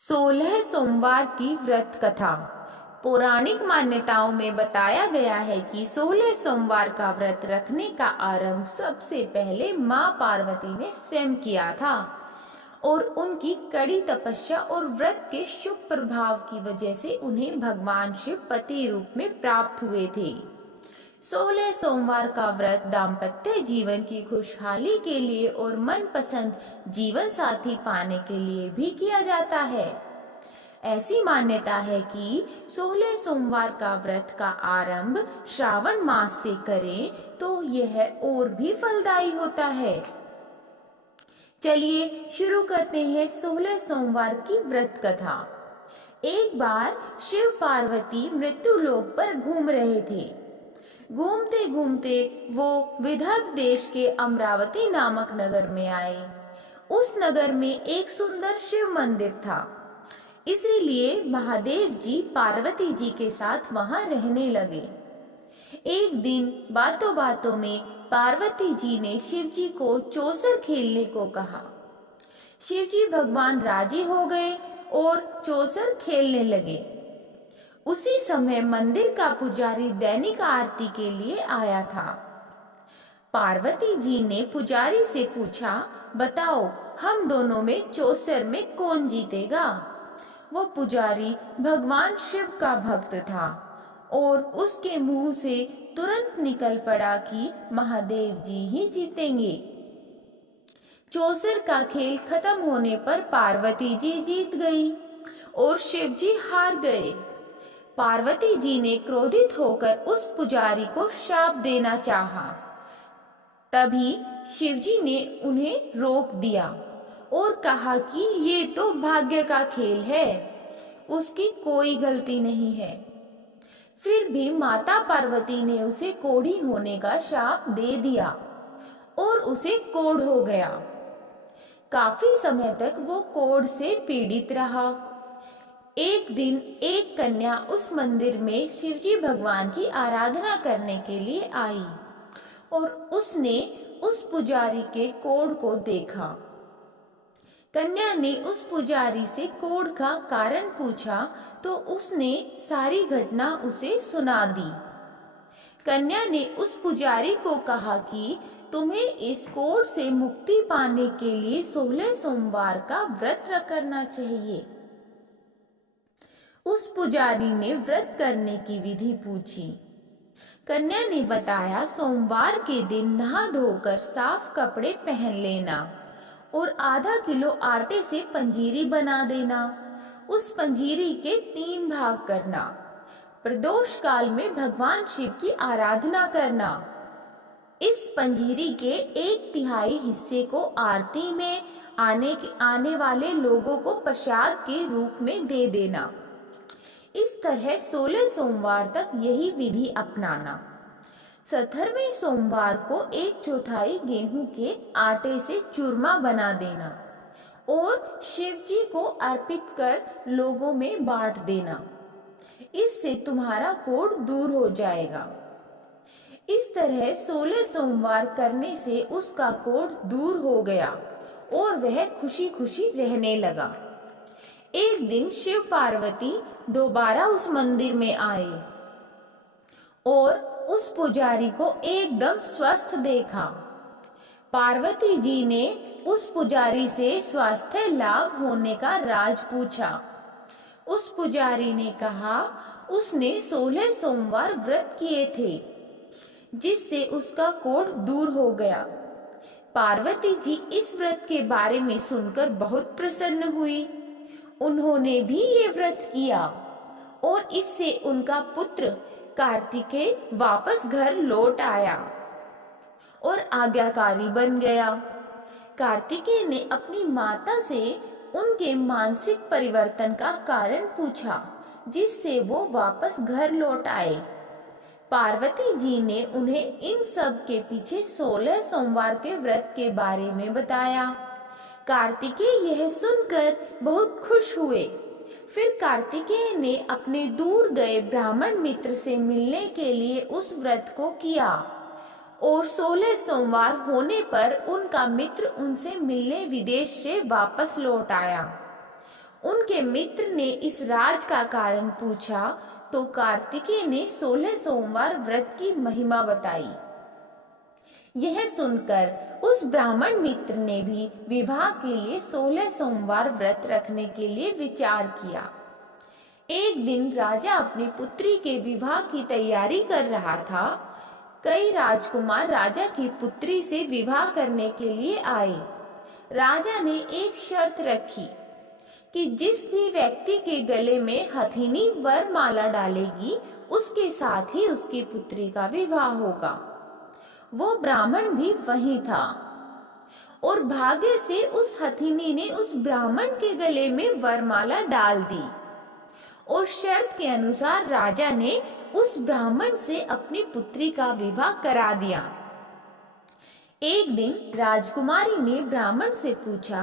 16 सोमवार की व्रत कथा। पौराणिक मान्यताओं में बताया गया है कि 16 सोमवार का व्रत रखने का आरंभ सबसे पहले माँ पार्वती ने स्वयं किया था और उनकी कड़ी तपस्या और व्रत के शुभ प्रभाव की वजह से उन्हें भगवान शिव पति रूप में प्राप्त हुए थे। 16 सोमवार का व्रत दाम्पत्य जीवन की खुशहाली के लिए और मनपसंद जीवन साथी पाने के लिए भी किया जाता है। ऐसी मान्यता है कि 16 सोमवार का व्रत का आरंभ श्रावण मास से करें तो यह और भी फलदायी होता है। चलिए शुरू करते हैं 16 सोमवार की व्रत कथा। एक बार शिव पार्वती मृत्यु लोक पर घूम रहे थे। घूमते घूमते वो विदर्भ देश के अमरावती नामक नगर में आए। उस नगर में एक सुंदर शिव मंदिर था, इसीलिए महादेव जी पार्वती जी के साथ वहां रहने लगे। एक दिन बातों बातों में पार्वती जी ने शिव जी को चौसर खेलने को कहा। शिव जी भगवान राजी हो गए और चौसर खेलने लगे। उसी समय मंदिर का पुजारी दैनिक आरती के लिए आया था। पार्वती जी ने पुजारी से पूछा, बताओ हम दोनों में चौसर में कौन जीतेगा? वो पुजारी भगवान शिव का भक्त था और उसके मुंह से तुरंत निकल पड़ा कि महादेव जी ही जीतेंगे। चौसर का खेल खत्म होने पर पार्वती जी जीत गई और शिव जी हार गए। पार्वती जी ने क्रोधित होकर उस पुजारी को श्राप देना चाहा। तभी शिवजी ने उन्हें रोक दिया और कहा कि ये तो भाग्य का खेल है, उसकी कोई गलती नहीं है। फिर भी माता पार्वती ने उसे कोढ़ी होने का श्राप दे दिया और उसे कोढ़ हो गया। काफी समय तक वो कोढ़ से पीड़ित रहा। एक दिन एक कन्या उस मंदिर में शिवजी भगवान की आराधना करने के लिए आई और उसने उस पुजारी के कोढ़ को देखा। कन्या ने उस पुजारी से कोढ़ का कारण पूछा तो उसने सारी घटना उसे सुना दी। कन्या ने उस पुजारी को कहा कि तुम्हें इस कोढ़ से मुक्ति पाने के लिए 16 सोमवार का व्रत करना चाहिए। उस पुजारी ने व्रत करने की विधि पूछी। कन्या ने बताया, सोमवार के दिन नहा धोकर साफ कपड़े पहन लेना और आधा किलो आटे से पंजीरी बना देना। उस पंजीरी के 3 भाग करना। प्रदोष काल में भगवान शिव की आराधना करना। इस पंजीरी के 1/3 हिस्से को आरती में आने वाले लोगों को प्रसाद के रूप में दे देना। इस तरह 16 सोमवार तक यही विधि अपनाना। 17वें सोमवार को 1/4 गेहूं के आटे से चूरमा बना देना और शिव जी को अर्पित कर लोगों में बांट देना। इससे तुम्हारा कोढ़ दूर हो जाएगा। इस तरह 16 सोमवार करने से उसका कोढ़ दूर हो गया और वह खुशी खुशी रहने लगा। एक दिन शिव पार्वती दोबारा उस मंदिर में आए और उस पुजारी को एकदम स्वस्थ देखा। पार्वती जी ने उस पुजारी से स्वास्थ्य लाभ होने का राज पूछा। उस पुजारी ने कहा उसने 16 सोमवार व्रत किए थे जिससे उसका कोढ़ दूर हो गया। पार्वती जी इस व्रत के बारे में सुनकर बहुत प्रसन्न हुई। उन्होंने भी ये व्रत किया और इससे उनका पुत्र कार्तिकेय वापस घर लौट आया और आज्ञाकारी बन गया। कार्तिकेय ने अपनी माता से उनके मानसिक परिवर्तन का कारण पूछा जिससे वो वापस घर लौट आए। पार्वती जी ने उन्हें इन सब के पीछे 16 सोमवार के व्रत के बारे में बताया। कार्तिकेय यह सुनकर बहुत खुश हुए। फिर कार्तिकेय ने अपने दूर गए ब्राह्मण मित्र से मिलने के लिए उस व्रत को किया और 16 सोमवार होने पर उनका मित्र उनसे मिलने विदेश से वापस लौट आया। उनके मित्र ने इस राज का कारण पूछा तो कार्तिकेय ने 16 सोमवार व्रत की महिमा बताई। यह सुनकर उस ब्राह्मण मित्र ने भी विवाह के लिए 16 सोमवार व्रत रखने के लिए विचार किया। एक दिन राजा अपनी पुत्री के विवाह की तैयारी कर रहा था। कई राजकुमार राजा की पुत्री से विवाह करने के लिए आए। राजा ने एक शर्त रखी कि जिस भी व्यक्ति के गले में हथिनी वरमाला डालेगी उसके साथ ही उसकी पुत्री का विवाह होगा। वो ब्राह्मण भी वही था और भाग्य से उस हथिनी ने उस ब्राह्मण के गले में वरमाला डाल दी और शर्त के अनुसार राजा ने उस ब्राह्मण से अपनी पुत्री का विवाह करा दिया। एक दिन राजकुमारी ने ब्राह्मण से पूछा,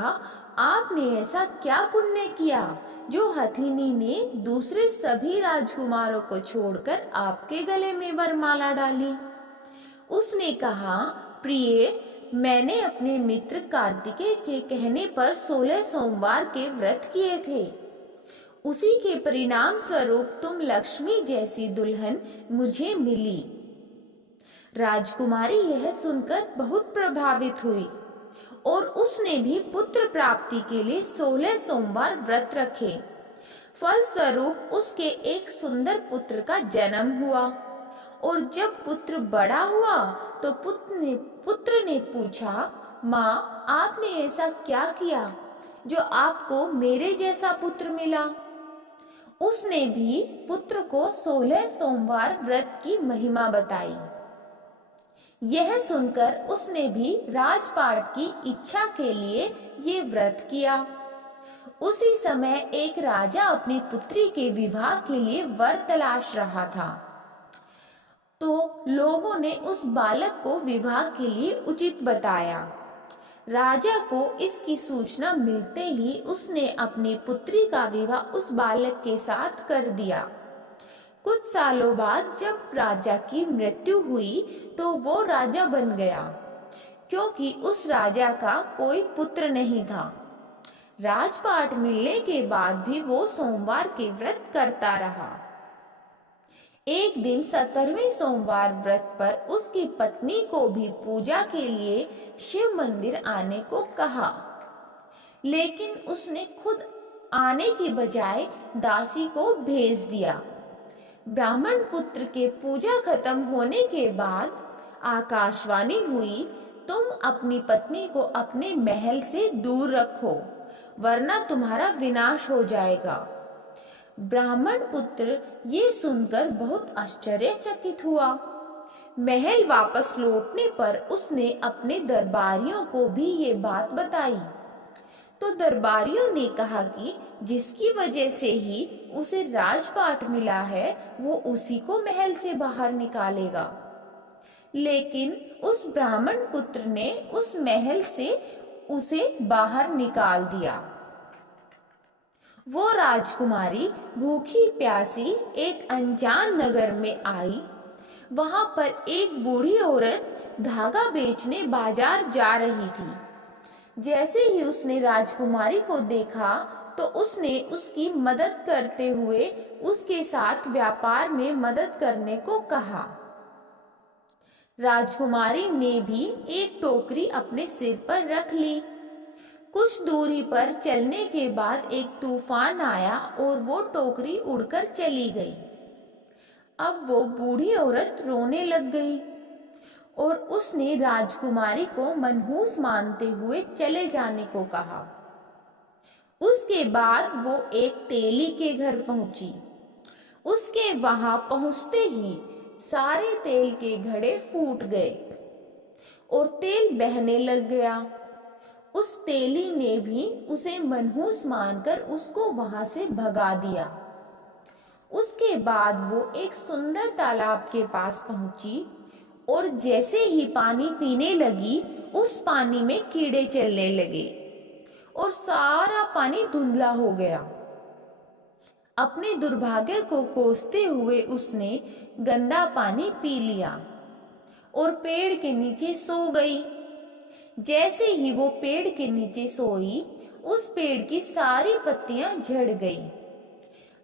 आपने ऐसा क्या पुण्य किया जो हथिनी ने दूसरे सभी राजकुमारों को छोड़कर आपके गले में वरमाला डाली? उसने कहा, प्रिय, मैंने अपने मित्र कार्तिकेय के कहने पर 16 सोमवार के व्रत किए थे। उसी के परिणाम स्वरूप तुम लक्ष्मी जैसी दुल्हन मुझे मिली। राजकुमारी यह सुनकर बहुत प्रभावित हुई और उसने भी पुत्र प्राप्ति के लिए 16 सोमवार व्रत रखे। फलस्वरूप उसके एक सुंदर पुत्र का जन्म हुआ और जब पुत्र बड़ा हुआ तो पुत्र ने पूछा, माँ, आपने ऐसा क्या किया जो आपको मेरे जैसा पुत्र मिला? उसने भी पुत्र को 16 सोमवार व्रत की महिमा बताई। यह सुनकर उसने भी राजपाट की इच्छा के लिए ये व्रत किया। उसी समय एक राजा अपनी पुत्री के विवाह के लिए वर तलाश रहा था, तो लोगों ने उस बालक को विवाह के लिए उचित बताया। राजा को इसकी सूचना मिलते ही उसने अपनी पुत्री का विवाह उस बालक के साथ कर दिया। कुछ सालों बाद जब राजा की मृत्यु हुई तो वो राजा बन गया, क्योंकि उस राजा का कोई पुत्र नहीं था। राजपाट मिलने के बाद भी वो सोमवार के व्रत करता रहा। एक दिन 17वें सोमवार व्रत पर उसकी पत्नी को भी पूजा के लिए शिव मंदिर आने को कहा, लेकिन उसने खुद आने की बजाय दासी को भेज दिया। ब्राह्मण पुत्र के पूजा खत्म होने के बाद आकाशवाणी हुई, तुम अपनी पत्नी को अपने महल से दूर रखो, वरना तुम्हारा विनाश हो जाएगा। ब्राह्मण पुत्र ये सुनकर बहुत आश्चर्यचकित हुआ। महल वापस लौटने पर उसने अपने दरबारियों को भी ये बात बताई, तो दरबारियों ने कहा कि जिसकी वजह से ही उसे राजपाट मिला है वो उसी को महल से बाहर निकालेगा। लेकिन उस ब्राह्मण पुत्र ने उस महल से उसे बाहर निकाल दिया। वो राजकुमारी भूखी प्यासी एक अनजान नगर में आई। वहां पर एक बूढ़ी औरत धागा बेचने बाजार जा रही थी। जैसे ही उसने राजकुमारी को देखा तो उसने उसकी मदद करते हुए उसके साथ व्यापार में मदद करने को कहा। राजकुमारी ने भी एक टोकरी अपने सिर पर रख ली। कुछ दूरी पर चलने के बाद एक तूफान आया और वो टोकरी उड़कर चली गई। अब वो बूढ़ी औरत रोने लग गई और उसने राजकुमारी को मनहूस मानते हुए चले जाने को कहा। उसके बाद वो एक तेली के घर पहुंची। उसके वहां पहुंचते ही सारे तेल के घड़े फूट गए और तेल बहने लग गया। उस तेली ने भी उसे मनहूस मानकर उसको वहां से भगा दिया। उसके बाद वो एक सुंदर तालाब के पास पहुंची और जैसे ही पानी पीने लगी उस पानी में कीड़े चलने लगे और सारा पानी धुंधला हो गया। अपने दुर्भाग्य को कोसते हुए उसने गंदा पानी पी लिया और पेड़ के नीचे सो गई। जैसे ही वो पेड़ के नीचे सोई उस पेड़ की सारी पत्तियां झड़ गई।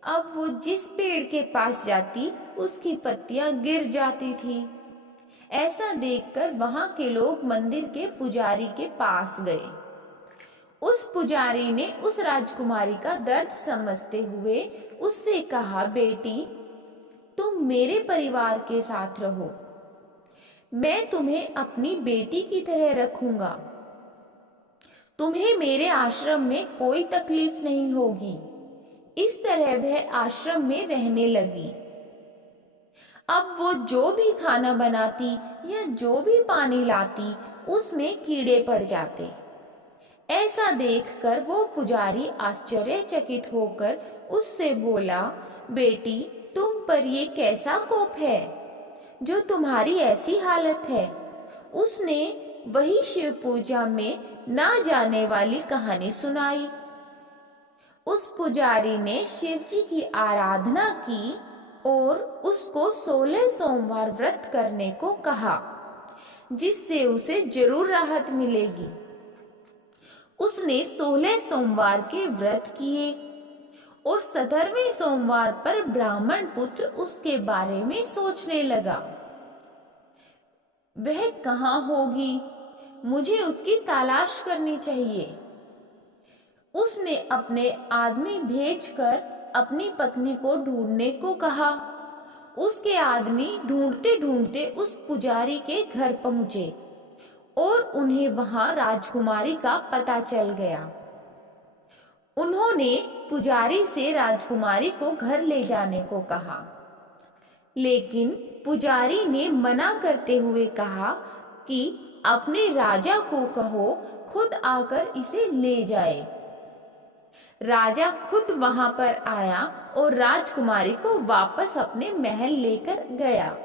अब वो जिस पेड़ के पास जाती उसकी पत्तियां गिर जाती थी। ऐसा देखकर वहां के लोग मंदिर के पुजारी के पास गए। उस पुजारी ने उस राजकुमारी का दर्द समझते हुए उससे कहा, बेटी, तुम मेरे परिवार के साथ रहो, मैं तुम्हें अपनी बेटी की तरह रखूंगा, तुम्हें मेरे आश्रम में कोई तकलीफ नहीं होगी। इस तरह वह आश्रम में रहने लगी। अब वो जो भी खाना बनाती या जो भी पानी लाती उसमें कीड़े पड़ जाते। ऐसा देखकर वो पुजारी आश्चर्यचकित होकर उससे बोला, बेटी, तुम पर ये कैसा कोप है जो तुम्हारी ऐसी हालत है। उसने वही शिव पूजा में ना जाने वाली कहानी सुनाई। उस पुजारी ने शिव जी की आराधना की और उसको 16 सोमवार व्रत करने को कहा, जिससे उसे जरूर राहत मिलेगी। उसने 16 सोमवार के व्रत किए और 17वें सोमवार पर ब्राह्मण पुत्र उसके बारे में सोचने लगा, वह कहाँ होगी, मुझे उसकी तलाश करनी चाहिए। उसने अपने आदमी भेजकर अपनी पत्नी को ढूंढने को कहा। उसके आदमी ढूंढते ढूंढते उस पुजारी के घर पहुंचे और उन्हें वहां राजकुमारी का पता चल गया। उन्होंने पुजारी से राजकुमारी को घर ले जाने को कहा, लेकिन पुजारी ने मना करते हुए कहा कि अपने राजा को कहो खुद आकर इसे ले जाए। राजा खुद वहां पर आया और राजकुमारी को वापस अपने महल लेकर गया।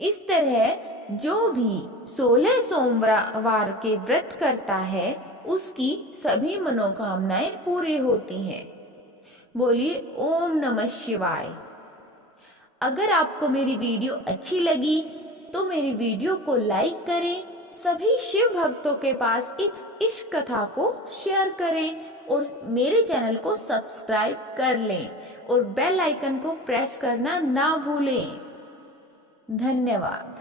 इस तरह जो भी 16 सोमवार के व्रत करता है उसकी सभी मनोकामनाएं पूरी होती हैं। बोलिए ओम नमः शिवाय। अगर आपको मेरी वीडियो अच्छी लगी तो मेरी वीडियो को लाइक करें, सभी शिव भक्तों के पास इस कथा को शेयर करें और मेरे चैनल को सब्सक्राइब कर लें और बेल आइकन को प्रेस करना ना भूलें। धन्यवाद।